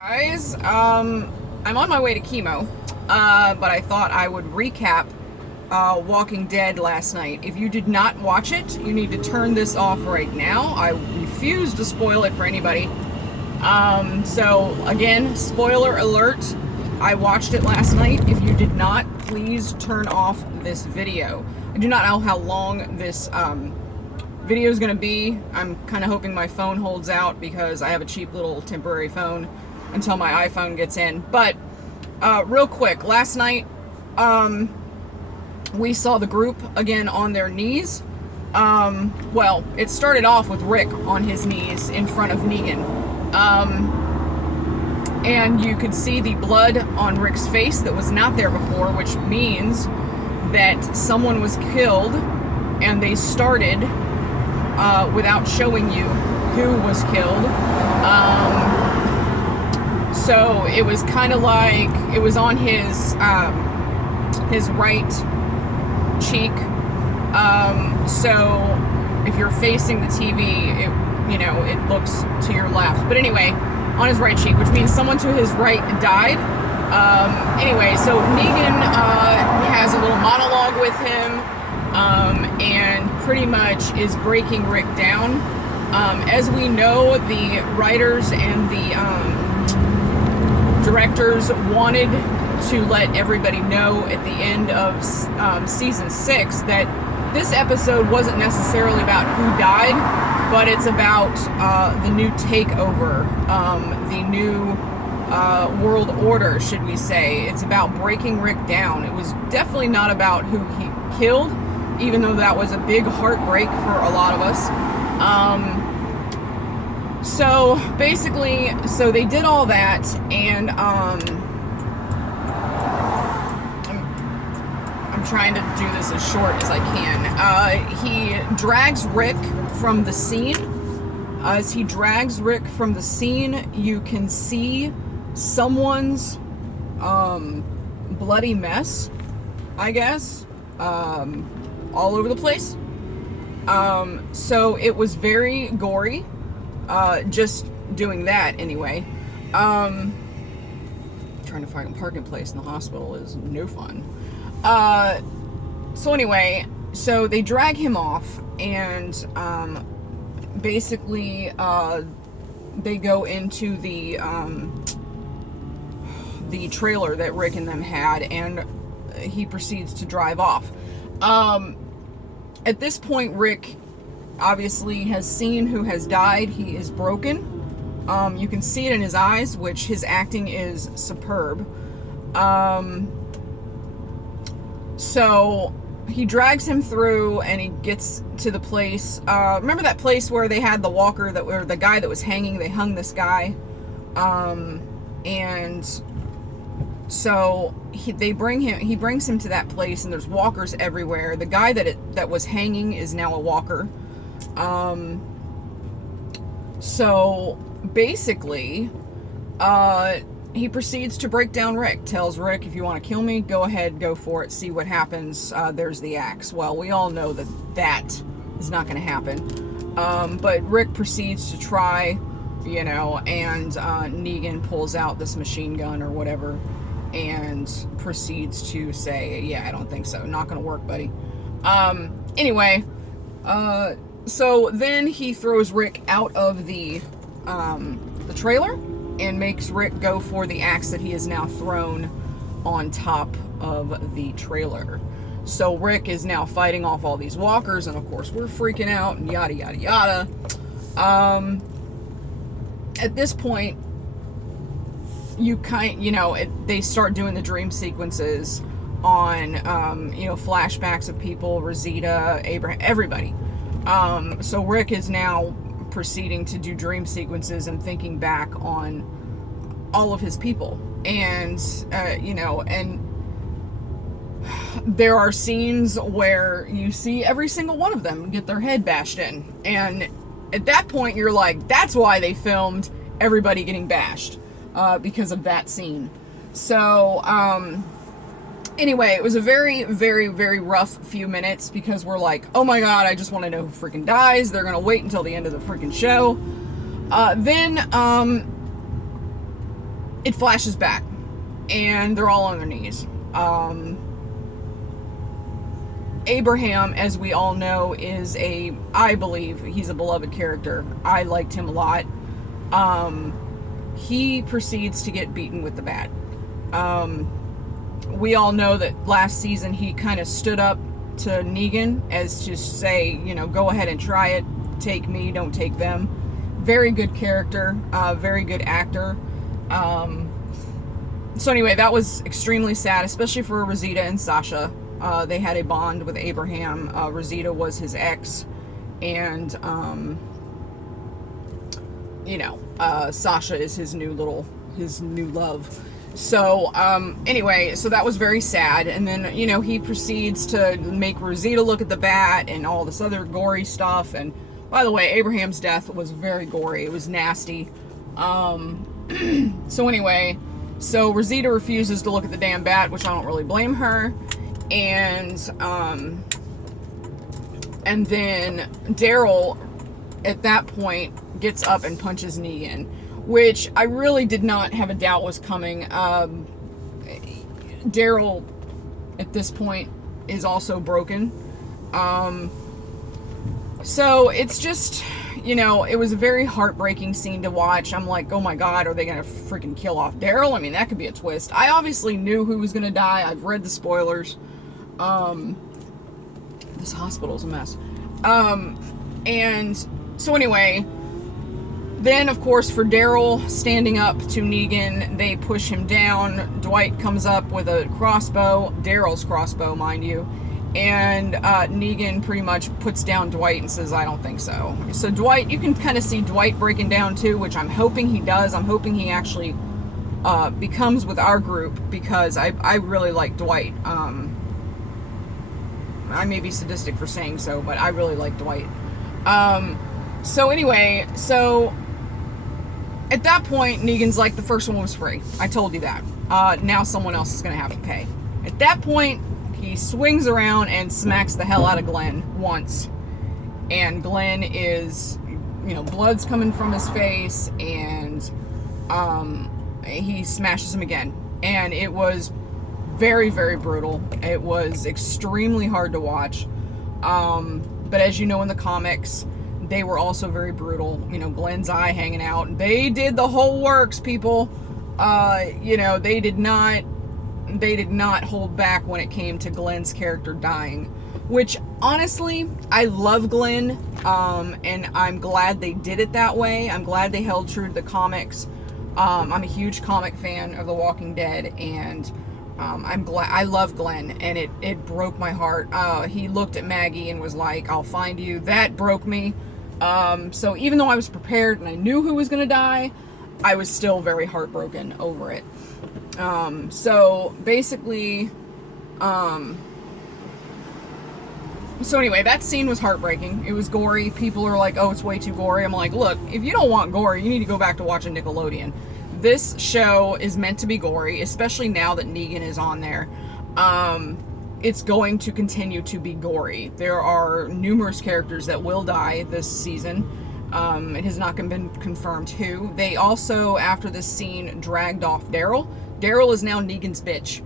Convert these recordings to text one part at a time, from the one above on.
Guys, I'm on my way to chemo, but I thought I would recap Walking Dead last night. If you did not watch it, you need to turn this off right now. I refuse to spoil it for anybody. So again, spoiler alert, I watched it last night. If you did not, please turn off this video. I do not know how long this video is going to be. I'm kind of hoping my phone holds out because I have a cheap little temporary phone until my iPhone gets in. But real quick, last night we saw the group again on their knees. Well, it started off with Rick on his knees in front of Negan. And you could see the blood on Rick's face that was not there before, which means that someone was killed, and they started without showing you who was killed. So it was kind of like it was on his right cheek. So if you're facing the TV, it looks to your left. But anyway, on his right cheek, which means someone to his right died. Anyway, so Negan has a little monologue with him, and pretty much is breaking Rick down. As we know, the writers and the directors wanted to let everybody know at the end of season 6 that this episode wasn't necessarily about who died, but it's about the new takeover, the new world order, should we say. It's about breaking Rick down. It was definitely not about who he killed, even though that was a big heartbreak for a lot of us. So basically, they did all that, and I'm trying to do this as short as I can. He drags Rick from the scene. As he drags Rick from the scene, you can see someone's bloody mess, I guess, all over the place. So it was very gory. Just doing that anyway. Trying to find a parking place in the hospital is no fun. So anyway, so they drag him off, and basically they go into the trailer that Rick and them had, and he proceeds to drive off. At this point, Rick obviously has seen who has died. He is broken. You can see it in his eyes, which his acting is superb. So he drags him through, and he gets to the place. Remember that place where they had the walker or the guy that was hanging? They hung this guy. And so he brings him to that place, and there's walkers everywhere. The guy that was hanging is now a walker. So basically, he proceeds to break down Rick, tells Rick, if you want to kill me, go ahead, go for it, see what happens. There's the axe. Well, we all know that is not going to happen. But Rick proceeds to try, and Negan pulls out this machine gun or whatever and proceeds to say, yeah, I don't think so. Not going to work, buddy. Anyway, so then he throws Rick out of the trailer and makes Rick go for the axe that he has now thrown on top of the trailer. So Rick is now fighting off all these walkers, and of course we're freaking out and yada yada yada. At this point, they start doing the dream sequences on flashbacks of people, Rosita, Abraham, everybody. So Rick is now proceeding to do dream sequences and thinking back on all of his people. And, and there are scenes where you see every single one of them get their head bashed in. And at that point, you're like, that's why they filmed everybody getting bashed, because of that scene. So, anyway, it was a very, very, very rough few minutes because we're like, oh my god, I just want to know who freaking dies. They're gonna wait until the end of the freaking show. Then it flashes back, and they're all on their knees. Abraham, as we all know, I believe he's a beloved character. I liked him a lot. He proceeds to get beaten with the bat. We all know that last season he kind of stood up to Negan as to say, go ahead and try it. Take me, don't take them. Very good character, very good actor. So anyway, that was extremely sad, especially for Rosita and Sasha. They had a bond with Abraham. Rosita was his ex, and Sasha is his new love. So anyway, so that was very sad. And then he proceeds to make Rosita look at the bat and all this other gory stuff. And by the way, Abraham's death was very gory. It was nasty. So anyway, so Rosita refuses to look at the damn bat, which I don't really blame her. And then Daryl, at that point, gets up and punches Negan, which I really did not have a doubt was coming. Daryl, at this point, is also broken. So it's just, it was a very heartbreaking scene to watch. I'm like, oh my God, are they going to freaking kill off Daryl? I mean, that could be a twist. I obviously knew who was going to die. I've read the spoilers. This hospital's a mess. And so anyway, then of course for Daryl standing up to Negan, they push him down. Dwight comes up with a crossbow, Daryl's crossbow, mind you, and Negan pretty much puts down Dwight and says, I don't think so. So Dwight, you can kind of see Dwight breaking down too, which I'm hoping he does. I'm hoping he actually becomes with our group, because I really like Dwight. I may be sadistic for saying so, but I really like Dwight. So anyway, so at that point, Negan's like, the first one was free. I told you that. Now someone else is going to have to pay. At that point, he swings around and smacks the hell out of Glenn once. And Glenn is, blood's coming from his face, and he smashes him again. And it was very, very brutal. It was extremely hard to watch. But as you know, in the comics, they were also very brutal. Glenn's eye hanging out. They did the whole works, people. They did not hold back when it came to Glenn's character dying. Which, honestly, I love Glenn. And I'm glad they did it that way. I'm glad they held true to the comics. I'm a huge comic fan of The Walking Dead, and I'm glad. I love Glenn, and it broke my heart. He looked at Maggie and was like, I'll find you. That broke me. So even though I was prepared and I knew who was going to die, I was still very heartbroken over it. So basically, so anyway, that scene was heartbreaking. It was gory. People are like, oh, it's way too gory. I'm like, look, if you don't want gory, you need to go back to watching Nickelodeon. This show is meant to be gory, especially now that Negan is on there. It's going to continue to be gory. There are numerous characters that will die this season. It has not been confirmed who. They also, after this scene, dragged off Daryl. Daryl is now Negan's bitch.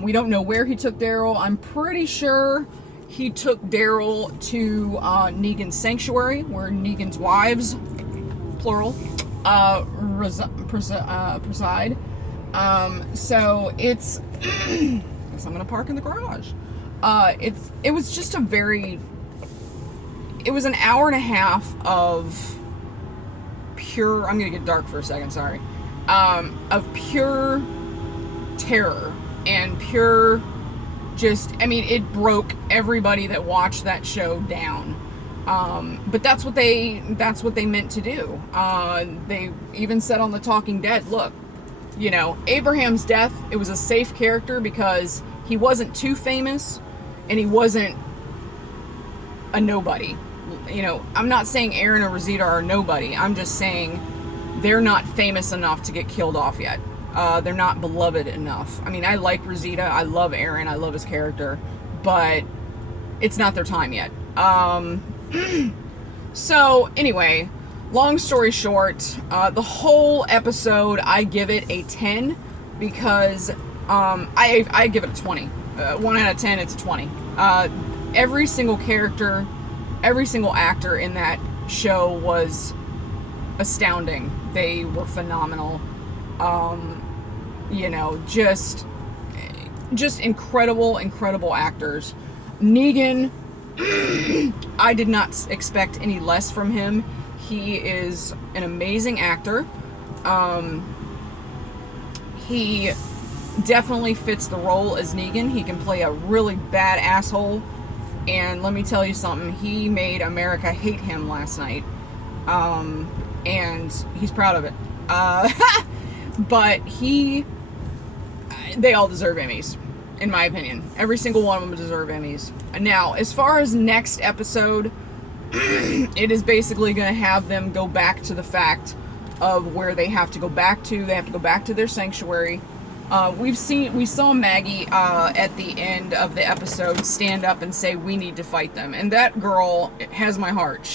We don't know where he took Daryl. I'm pretty sure he took Daryl to Negan's sanctuary, where Negan's wives, plural, preside. So it's guess I'm gonna park in the garage. It was just it was an hour and a half of pure, I'm gonna get dark for a second, sorry, of pure terror and pure it broke everybody that watched that show down. But that's what they meant to do. They even said on The Talking Dead, look, Abraham's death, it was a safe character because he wasn't too famous and he wasn't a nobody. I'm not saying Aaron or Rosita are nobody. I'm just saying they're not famous enough to get killed off yet. They're not beloved enough. I mean, I like Rosita. I love Aaron. I love his character. But it's not their time yet. So, anyway, long story short, the whole episode, I give it a 10 because I give it a 20. 1 out of 10, it's a 20. Every single character, every single actor in that show was astounding. They were phenomenal. You know, just incredible actors. Negan, I did not expect any less from him. He is an amazing actor. He definitely fits the role as Negan. He can play a really bad asshole. And let me tell you something, he made America hate him last night. And he's proud of it. But they all deserve Emmys, in my opinion. Every single one of them deserve Emmys. Now, as far as next episode, it is basically going to have them go back to the fact of where they have to go back to. They have to go back to their sanctuary. We saw Maggie at the end of the episode stand up and say, we need to fight them. And that girl has my heart.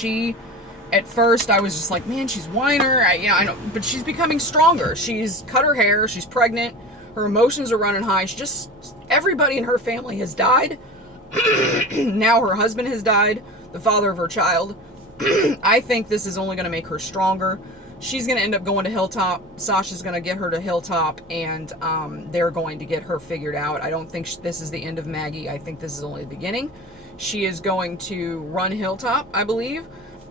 At first, I was just like, man, she's whiner. I know, but she's becoming stronger. She's cut her hair. She's pregnant. Her emotions are running high. Everybody in her family has died. Now her husband has died, the father of her child. I think this is only going to make her stronger. She's going to end up going to Hilltop. Sasha's going to get her to Hilltop, and they're going to get her figured out. I don't think this is the end of Maggie. I think this is only the beginning. She is going to run Hilltop, I believe.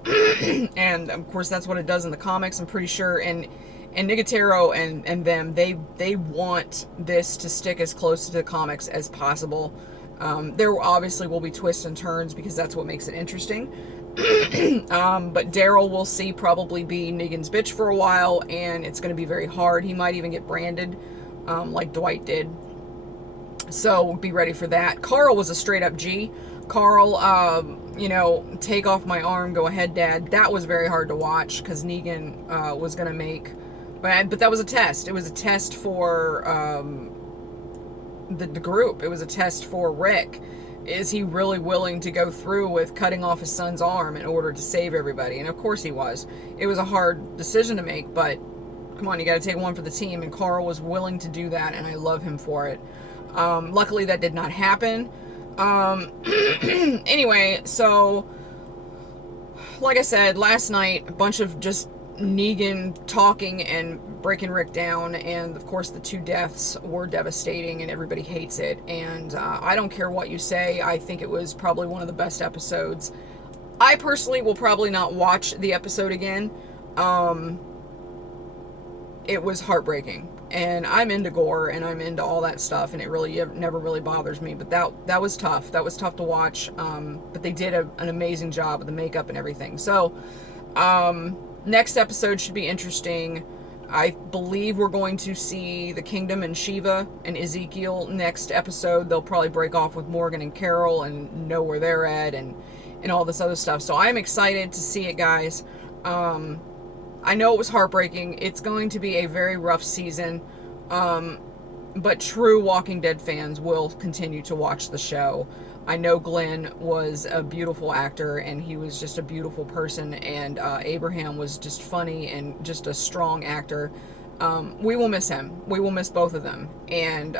And, of course, that's what it does in the comics, I'm pretty sure. And Nicotero and them, they want this to stick as close to the comics as possible. There obviously will be twists and turns because that's what makes it interesting. But Daryl will see probably be Negan's bitch for a while, and it's going to be very hard. He might even get branded like Dwight did. So be ready for that. Carl was a straight up G. Carl, take off my arm, go ahead, Dad. That was very hard to watch because Negan was going to make... But that was a test. It was a test for the group. It was a test for Rick. Is he really willing to go through with cutting off his son's arm in order to save everybody? And of course he was. It was a hard decision to make, but come on, you got to take one for the team. And Carl was willing to do that, and I love him for it. Luckily, that did not happen. Anyway, so like I said, last night, a bunch of just Negan talking and breaking Rick down, and of course the 2 deaths were devastating and everybody hates it, and I don't care what you say, I think it was probably one of the best episodes. I personally will probably not watch the episode again. It was heartbreaking, and I'm into gore and I'm into all that stuff, and it really never really bothers me, but that was tough. That was tough to watch, but they did an amazing job with the makeup and everything. So next episode should be interesting. I believe we're going to see the Kingdom and Shiva and Ezekiel next episode. They'll probably break off with Morgan and Carol and know where they're at and all this other stuff. So I'm excited to see it, guys. I know it was heartbreaking. It's going to be a very rough season. But true Walking Dead fans will continue to watch the show. I know Glenn was a beautiful actor, and he was just a beautiful person, and Abraham was just funny and just a strong actor. We will miss him. We will miss both of them. And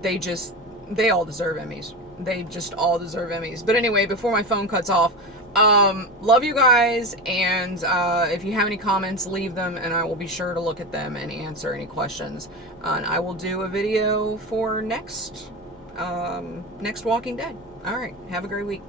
they all deserve Emmys. They just all deserve Emmys. But anyway, before my phone cuts off, love you guys, and if you have any comments, leave them, and I will be sure to look at them and answer any questions. And I will do a video for next Walking Dead. All right, have a great week.